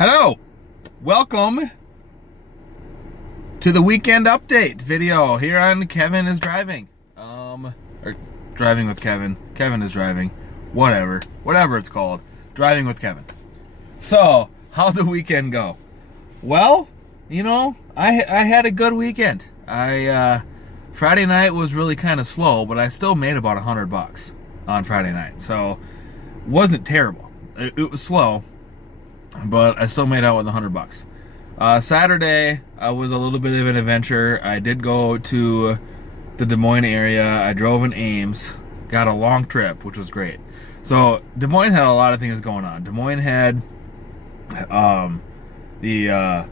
Hello, welcome to the weekend update video here on Kevin is Driving. Or Driving with Kevin. Kevin is driving. Whatever it's called. Driving with Kevin. So, how'd the weekend go? Well, you know, I had a good weekend. Friday night was really kind of slow, but I still made about $100 on Friday night. So, wasn't terrible. It was slow, but I still made out with $100. Saturday was a little bit of an adventure. I did go to the Des Moines area. I drove in Ames, got a long trip, which was great. So Des Moines had a lot of things going on. Des Moines had the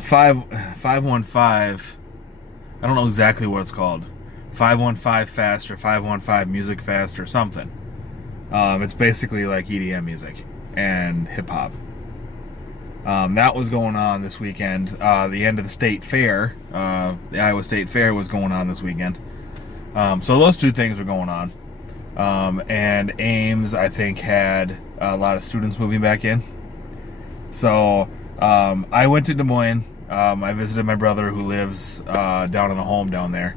515. I don't know exactly what it's called. 515 Fest or 515 Music Fest or something. It's basically like EDM music and hip hop. That was going on this weekend. The end of the state fair, the Iowa State Fair was going on this weekend. So those two things were going on. And Ames, I think, had a lot of students moving back in. So I went to Des Moines. I visited my brother who lives down in a home down there.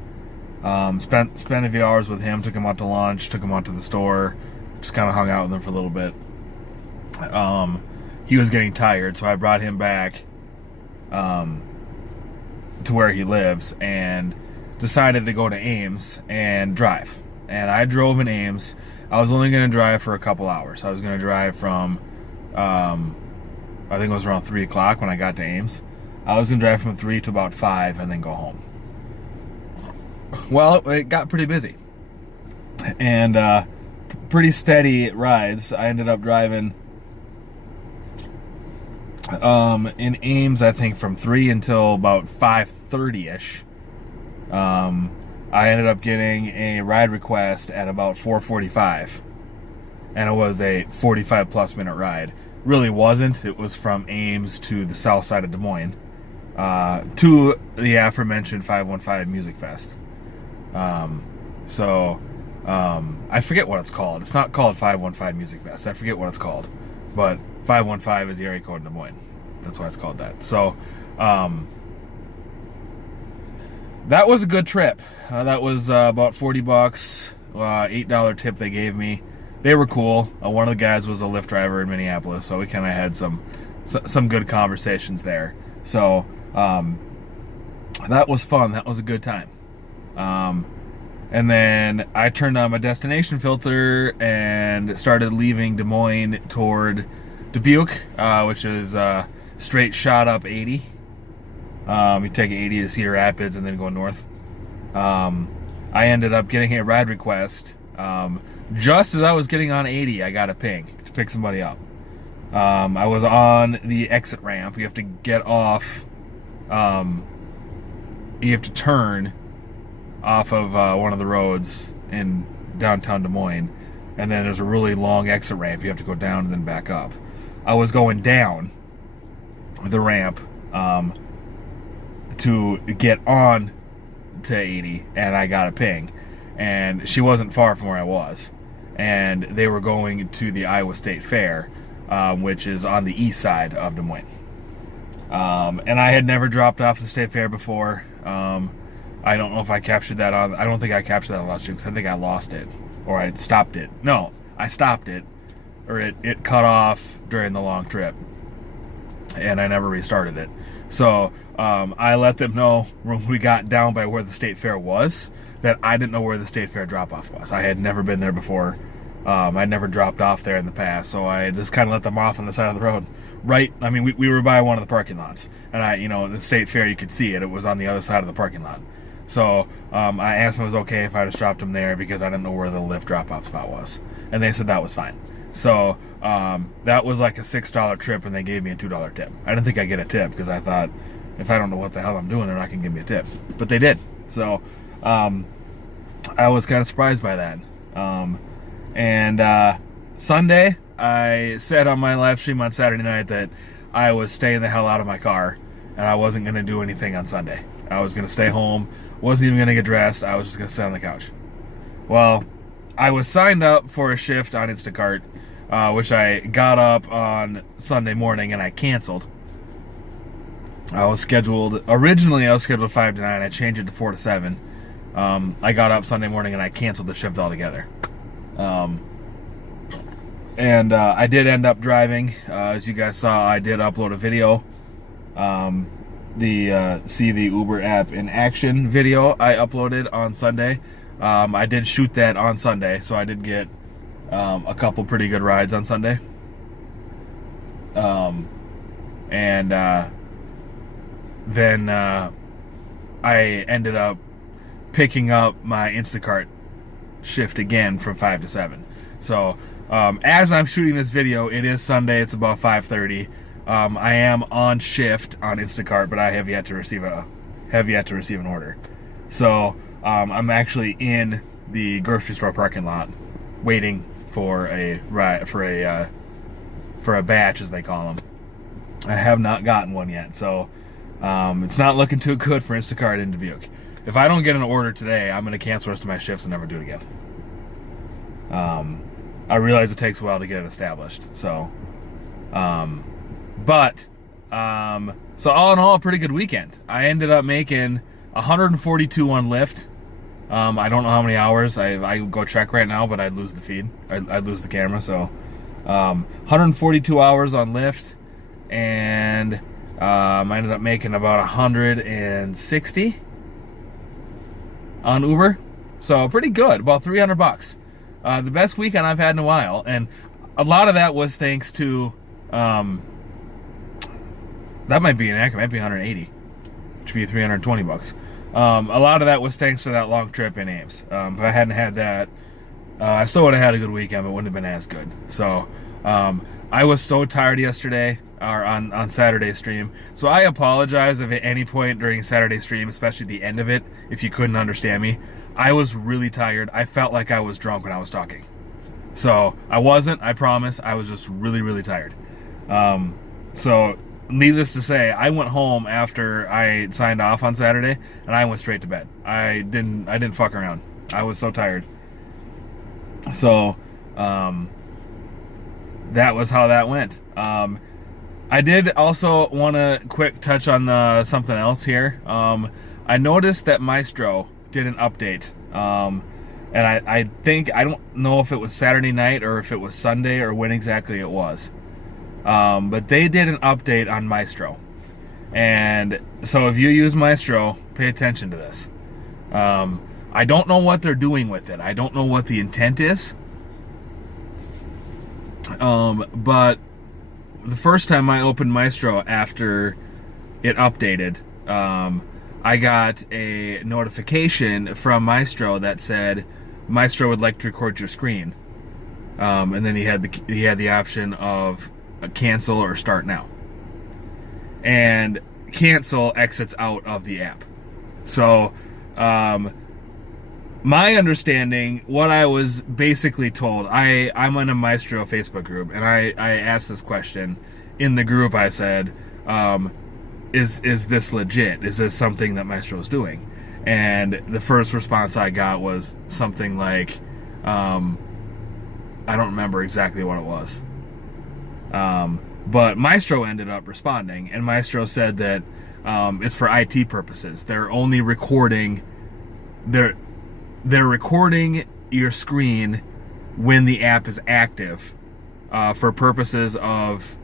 Spent a few hours with him, took him out to lunch, took him out to the store, just kind of hung out with him for a little bit. He was getting tired, so I brought him back to where he lives and decided to go to Ames and drive. And I drove in Ames. I was only going to drive for a couple hours. I was going to drive from, I think it was around 3 o'clock when I got to Ames. I was going to drive from 3 to about 5 and then go home. Well, it got pretty busy. And pretty steady rides. I ended up driving in Ames, I think, from 3 until about 5:30ish. I ended up getting a ride request at about 4:45, and it was a 45 plus minute ride. Really wasn't. It was from Ames to the south side of Des Moines, to the aforementioned 515 Music Fest. I forget what it's called. It's not called 515 Music Fest. I forget what it's called. But 515 is the area code in Des Moines. That's why it's called that. So, that was a good trip. That was about $40, $8 tip they gave me. They were cool. One of the guys was a Lyft driver in Minneapolis, so we kind of had some good conversations there. So, that was fun. That was a good time. And then I turned on my destination filter and started leaving Des Moines toward Dubuque, which is a straight shot up 80. You take 80 to Cedar Rapids and then go north. I ended up getting a ride request. Just as I was getting on 80, I got a ping to pick somebody up. I was on the exit ramp. You have to get off. You have to turn off of one of the roads in downtown Des Moines, and then there's a really long exit ramp. You have to go down and then back up. I was going down the ramp to get on to 80, and I got a ping, and she wasn't far from where I was, and they were going to the Iowa State Fair, which is on the east side of Des Moines. And I had never dropped off the State Fair before. I don't know if I captured that on. I don't think I captured that on last week because I think I lost it, or I stopped it. No, I stopped it, or it cut off during the long trip, and I never restarted it. So I let them know when we got down by where the State Fair was that I didn't know where the State Fair drop-off was. I had never been there before. I'd never dropped off there in the past, so I just kind of let them off on the side of the road. Right, I mean, we were by one of the parking lots, and the State Fair, you could see it. It was on the other side of the parking lot. So I asked them if it was okay if I just dropped them there because I didn't know where the Lyft drop-off spot was. And they said that was fine. So that was like a $6 trip, and they gave me a $2 tip. I didn't think I'd get a tip because I thought, if I don't know what the hell I'm doing, they're not going to give me a tip. But they did. So I was kind of surprised by that. And Sunday, I said on my live stream on Saturday night that I was staying the hell out of my car, and I wasn't going to do anything on Sunday. I was going to stay home, wasn't even going to get dressed. I was just going to sit on the couch. Well, I was signed up for a shift on Instacart which I got up on Sunday morning and I canceled. Originally I was scheduled 5 to 9. I changed it to 4 to 7. I got up Sunday morning and I canceled the shift altogether. I did end up driving. As you guys saw, I did upload a video. See the Uber app in action video I uploaded on Sunday. I did shoot that on Sunday, so I did get a couple pretty good rides on Sunday. Then I ended up picking up my Instacart shift again from 5 to 7. So as I'm shooting this video, it is Sunday. It's about 5:30. I am on shift on Instacart, but I have yet to receive an order. So I'm actually in the grocery store parking lot, waiting for a batch, as they call them. I have not gotten one yet, so it's not looking too good for Instacart in Dubuque. If I don't get an order today, I'm going to cancel the rest of my shifts and never do it again. I realize it takes a while to get it established, so so all in all, a pretty good weekend. I ended up making 142 on Lyft. I don't know how many hours. I go check right now, but I'd lose the feed. I'd lose the camera. So 142 hours on Lyft, and I ended up making about 160 on Uber. So pretty good, about $300. The best weekend I've had in a while, and a lot of that was thanks to that might be inaccurate. It might be 180, which would be $320. A lot of that was thanks to that long trip in Ames. If I hadn't had that, I still would have had a good weekend, but it wouldn't have been as good. So I was so tired yesterday, or on Saturday's stream. So I apologize if at any point during Saturday's stream, especially the end of it, if you couldn't understand me. I was really tired. I felt like I was drunk when I was talking. So I wasn't, I promise. I was just really, really tired. So needless to say, I went home after I signed off on Saturday, and I went straight to bed. I didn't fuck around. I was so tired. So that was how that went. I did also want to quick touch on something else here. I noticed that Mystro did an update. And I think, I don't know if it was Saturday night or if it was Sunday or when exactly it was. But they did an update on Mystro. And so if you use Mystro, pay attention to this. I don't know what they're doing with it. I don't know what the intent is. But the first time I opened Mystro after it updated, I got a notification from Mystro that said Mystro would like to record your screen, and then he had the option of cancel or start now. And cancel exits out of the app. So my understanding, what I was basically told, I'm in a Mystro Facebook group, and I asked this question in the group. I said, is this legit? Is this something that Mystro is doing? And the first response I got was something like, I don't remember exactly what it was. But Mystro ended up responding, and Mystro said that it's for IT purposes. They're only recording, they're recording your screen when the app is active, for purposes of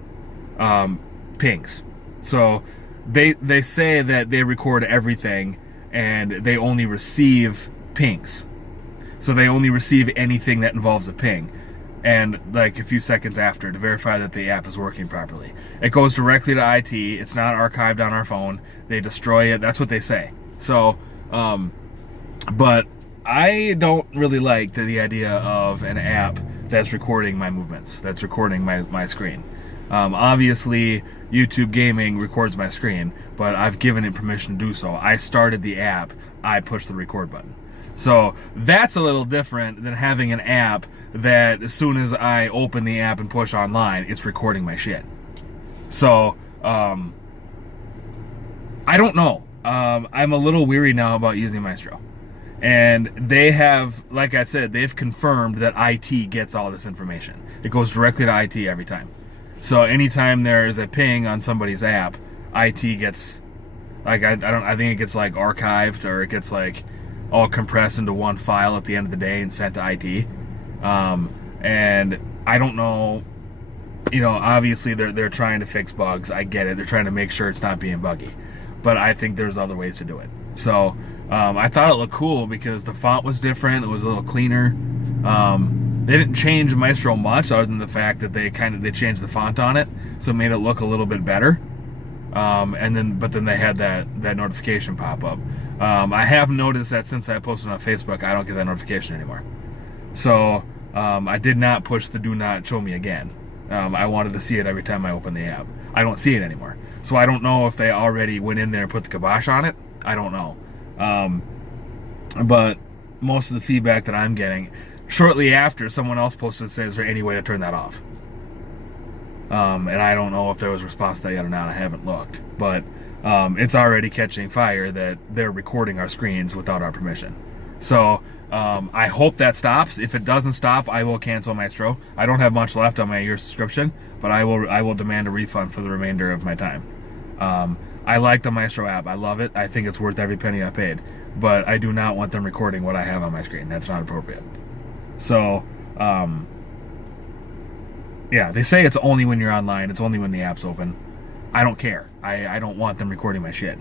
pings. So they say that they record everything, and they only receive pings. So they only receive anything that involves a ping, and like a few seconds after, to verify that the app is working properly. It goes directly to IT. It's not archived on our phone. They destroy it. That's what they say. So, but I don't really like the idea of an app that's recording my movements, that's recording my screen. Obviously, YouTube Gaming records my screen, but I've given it permission to do so. I started the app, I pushed the record button. So that's a little different than having an app that as soon as I open the app and push online, it's recording my shit. So, I don't know. I'm a little weary now about using Mystro. And they have, like I said, they've confirmed that IT gets all this information. It goes directly to IT every time. So anytime there's a ping on somebody's app, IT gets, like, I think it gets like archived, or it gets like all compressed into one file at the end of the day and sent to IT. And I don't know, obviously they're trying to fix bugs. I get it. They're trying to make sure it's not being buggy. But I think there's other ways to do it. So I thought it looked cool because the font was different. It was a little cleaner. They didn't change Mystro much, other than the fact that they changed the font on it, so it made it look a little bit better. But then they had that notification pop up. I have noticed that since I posted on Facebook, I don't get that notification anymore. So I did not push the do not show me again. I wanted to see it every time I open the app. I don't see it anymore. So I don't know if they already went in there and put the kibosh on it. I don't know. But most of the feedback that I'm getting, shortly after, someone else posted, says, is there any way to turn that off? And I don't know if there was a response to that yet or not. I haven't looked. But it's already catching fire that they're recording our screens without our permission. So I hope that stops. If it doesn't stop, I will cancel Mystro. I don't have much left on my year subscription, but I will demand a refund for the remainder of my time. I like the Mystro app. I love it. I think it's worth every penny I paid. But I do not want them recording what I have on my screen. That's not appropriate. So, yeah, they say it's only when you're online. It's only when the app's open. I don't care. I don't want them recording my shit.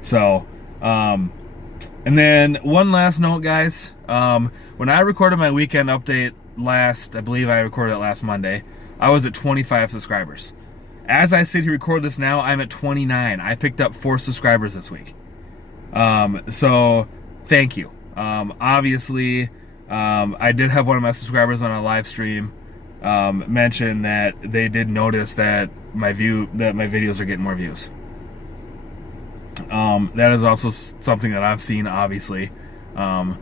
So, and then one last note, guys. When I recorded my weekend update I believe I recorded it last Monday, I was at 25 subscribers. As I sit here record this now, I'm at 29. I picked up 4 subscribers this week. So thank you. Obviously, I did have one of my subscribers on a live stream mention that they did notice that my videos are getting more views. That is also something that I've seen, obviously. My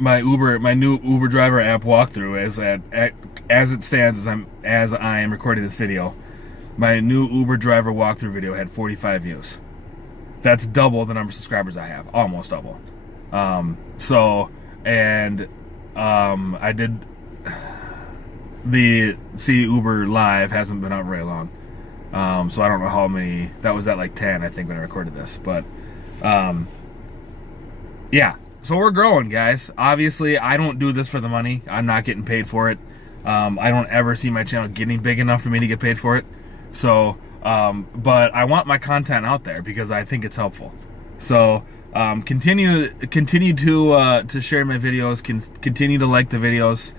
new Uber driver app walkthrough, as it stands, as I am recording this video, my new Uber driver walkthrough video had 45 views. That's double the number of subscribers I have, almost double. I did the Uber live hasn't been up very long. So I don't know how many. That was at like 10, I think, when I recorded this. But yeah, so we're growing, guys. Obviously, I don't do this for the money. I'm not getting paid for it. I don't ever see my channel getting big enough for me to get paid for it. So, but I want my content out there because I think it's helpful. So continue to share my videos. Continue to like the videos.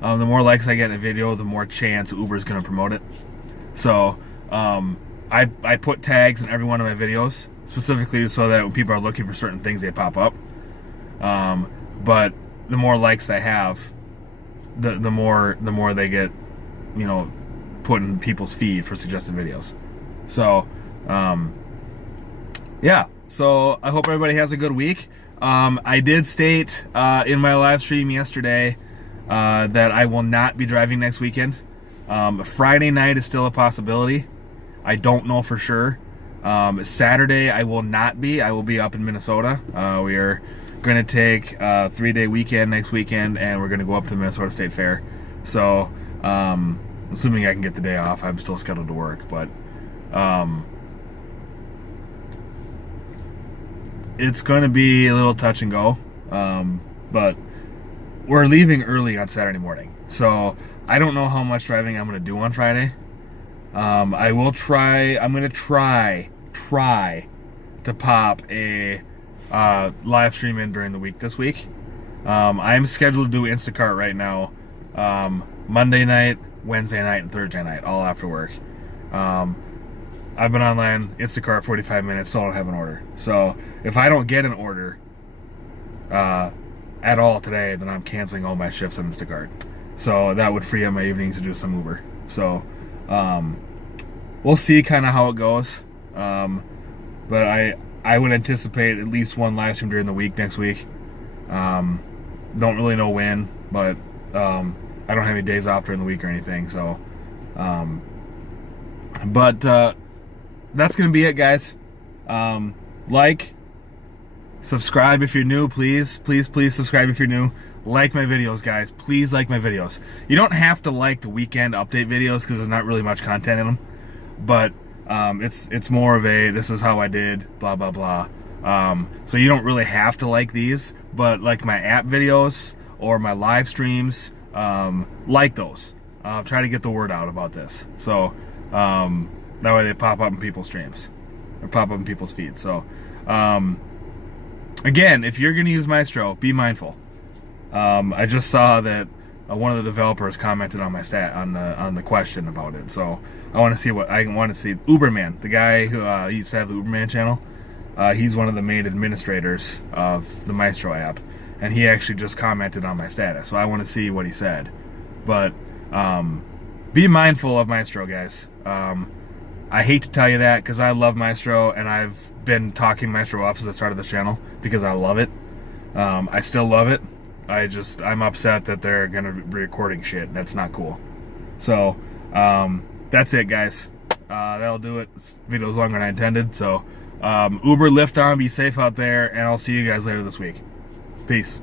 The more likes I get in a video, the more chance Uber's going to promote it. So I put tags in every one of my videos specifically so that when people are looking for certain things, they pop up. But the more likes I have, the more they get, put in people's feed for suggested videos. So yeah. So I hope everybody has a good week. I did state in my live stream yesterday that I will not be driving next weekend. Friday night is still a possibility. I don't know for sure. Saturday I will not be. I will be up in Minnesota. We are going to take a 3-day weekend next weekend, and we're going to go up to the Minnesota State Fair. So assuming I can get the day off, I'm still scheduled to work. But it's going to be a little touch and go. But we're leaving early on Saturday morning. So I don't know how much driving I'm going to do on Friday. I'm going to try to pop a live stream in during the week this week. I'm scheduled to do Instacart right now, Monday night, Wednesday night, and Thursday night, all after work. I've been online, Instacart 45 minutes, still don't have an order. So if I don't get an order at all today, then I'm canceling all my shifts on Instacart. So that would free up my evenings to do some Uber. So we'll see kind of how it goes. But I would anticipate at least one live stream during the week next week. Don't really know when, but I don't have any days off during the week or anything. So, but that's gonna be it, guys. Like, Subscribe if you're new, please. Please subscribe if you're new. Like my videos, guys. Please like my videos. You don't have to like the weekend update videos because there's not really much content in them. But it's more of a, this is how I did, blah, blah, blah. So you don't really have to like these. But like my app videos or my live streams, like those. Try to get the word out about this. So that way they pop up in people's streams. Or pop up in people's feeds. So again, if you're going to use Mystro, be mindful. I just saw that one of the developers commented on my on the question about it. So I want to see Uberman, the guy who used to have the Uberman channel. He's one of the main administrators of the Mystro app, and he actually just commented on my status. So I want to see what he said. But be mindful of Mystro, guys. I hate to tell you that because I love Mystro, and I've been talking Mystro up since I started this channel because I love it. I still love it. I'm upset that they're gonna be recording shit. That's not cool. So that's it, guys. That'll do it. This video's longer than I intended. So Uber, Lyft on, be safe out there, and I'll see you guys later this week. Peace.